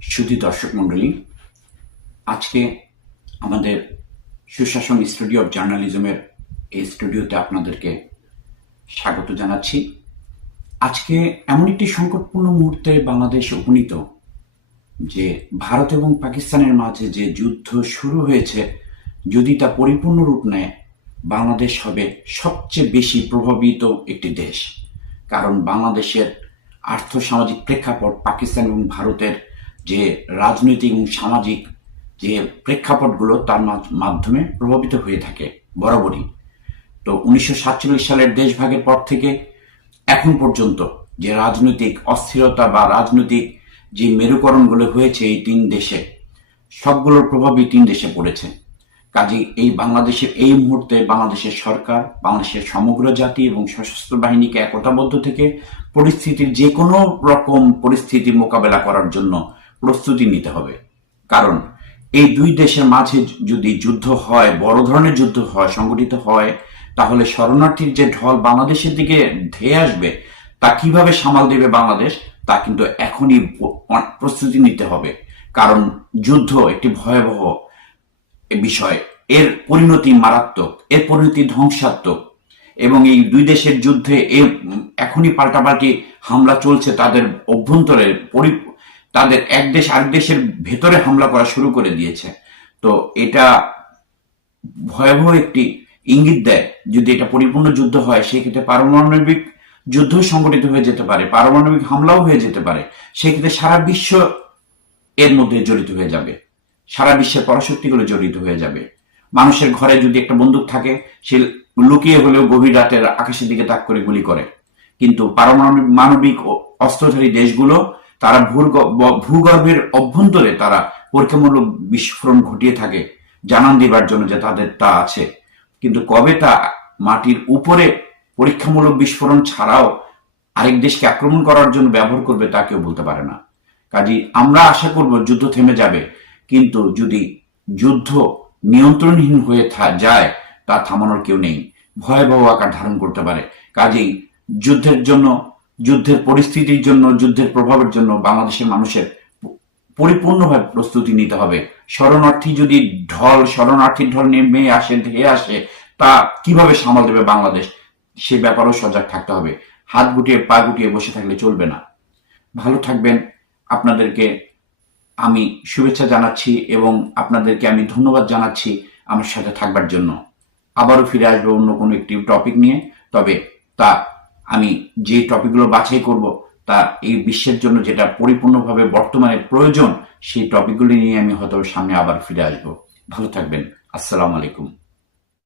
সুধী দর্শক মণ্ডলী, আজকে আমাদের সুশাসন স্টুডিও অফ জার্নালিজমের এই স্টুডিওতে আপনাদেরকে স্বাগত জানাচ্ছি। আজকে এমন একটি সংকটপূর্ণ মুহূর্তে বাংলাদেশ উপনীত, যে ভারত এবং পাকিস্তানের মাঝে যে যুদ্ধ শুরু হয়েছে, যদি তা পরিপূর্ণ রূপ নেয়, বাংলাদেশ হবে সবচেয়ে বেশি প্রভাবিত একটি দেশ। কারণ বাংলাদেশের আর্থসামাজিক প্রেক্ষাপট পাকিস্তান এবং ভারতের যে রাজনৈতিক এবং সামাজিক যে প্রেক্ষাপটগুলো তার মাধ- মাধ্যমে প্রভাবিত হয়ে থাকে বরাবরই। তো উনিশশো সাতচল্লিশ সালের দেশভাগের পর থেকে এখন পর্যন্ত যে রাজনৈতিক অস্থিরতা বা রাজনৈতিক যে মেরুকরণগুলো হয়েছে এই তিন দেশে, সবগুলোর প্রভাবই তিন দেশে পড়েছে। কাজে এই বাংলাদেশের এই মুহূর্তে বাংলাদেশের সরকার, বাংলাদেশের সমগ্র জাতি এবং সশস্ত্র বাহিনীকে একতাবদ্ধ থেকে পরিস্থিতির যে কোনো রকম পরিস্থিতি মোকাবেলা করার জন্য প্রস্তুতি নিতে হবে। কারণ এই দুই দেশের মাঝে যদি যুদ্ধ হয়, বড় ধরনের যুদ্ধ হয়, সংগঠিত হয়, তাহলে শরণার্থীর যে ঢল বাংলাদেশের দিকে ধেয়ে আসবে, তা কীভাবে সামাল দেবে বাংলাদেশ, তা কিন্তু এখনই প্রস্তুতি নিতে হবে। কারণ যুদ্ধ একটি ভয়াবহ বিষয়। এর পরিণতি মারাত্মক, এর পরিণতি ধ্বংসাত্মক। এবং এই দুই দেশের যুদ্ধে এখনই পাল্টাপাল্টি হামলা চলছে তাদের অভ্যন্তরের তাদের এক দেশ আরেক দেশের ভেতরে হামলা করা শুরু করে দিয়েছে। তো এটা ভয়াবহ একটি ইঙ্গিত দেয়। যদি এটা পরিপূর্ণ যুদ্ধ হয়, সেক্ষেত্রে পারমাণবিক যুদ্ধ সংগঠিত হয়ে যেতে পারে, পারমাণবিক হামলাও হয়ে যেতে পারে। সেক্ষেত্রে সারা বিশ্ব এর মধ্যে জড়িত হয়ে যাবে। সারা বিশ্বের পরাশক্তিগুলো জড়িত হয়ে যাবে। মানুষের ঘরে যদি একটা বন্দুক থাকে, সে লুকিয়ে হলেও গভীর রাতের আকাশের দিকে তাক করে গুলি করে। কিন্তু পারমাণবিক, মানবিক অস্ত্রধারী দেশগুলো তারা ভূগর্ভের অভ্যন্তরে তারা পরীক্ষামূলক বিস্ফোরণ ঘটিয়ে থাকে, জানান দিবার জন্য যে তাদের তা আছে। কিন্তু কবে তা মাটির উপরে পরীক্ষামূলক বিস্ফোরণ ছাড়াও আরেক দেশকে আক্রমণ করার জন্য ব্যবহার করবে তা কেউ বলতে পারে না। কাজী আমরা আশা করব যুদ্ধ থেমে যাবে, কিন্তু যদি যুদ্ধ নিয়ন্ত্রণহীন হয়ে যায়, তা থামানোর কেউ নেই। ভয়াবহ আকার ধারণ করতে পারে। কাজেই যুদ্ধের জন্য যুদ্ধের পরিস্থিতির জন্য, যুদ্ধের প্রভাবের জন্য বাংলাদেশের মানুষের পরিপূর্ণভাবে প্রস্তুতি নিতে হবে। শরণার্থী যদি ঢল, শরণার্থীর ঢল নেমে আসে ধেয়ে আসে, তা কীভাবে সামাল দেবে বাংলাদেশ? সে ব্যাপারেও সজাগ থাকতে হবে। হাত গুটিয়ে, পা গুটিয়ে বসে থাকলে চলবে না। ভালো থাকবেন। আপনাদেরকে আমি শুভেচ্ছা জানাচ্ছি এবং আপনাদেরকে আমি ধন্যবাদ জানাচ্ছি আমার সাথে থাকবার জন্য। আবারও ফিরে আসব অন্য কোনো একটি টপিক নিয়ে। তবে তা আমি যে টপিকগুলো বাছাই করব, তা এই বিশ্বের জন্য যেটা পরিপূর্ণভাবে বর্তমানে প্রয়োজন, সেই টপিকগুলি নিয়ে আমি হয়তো সামনে আবার ফিরে আসব। ভালো থাকবেন। আসসালামু আলাইকুম।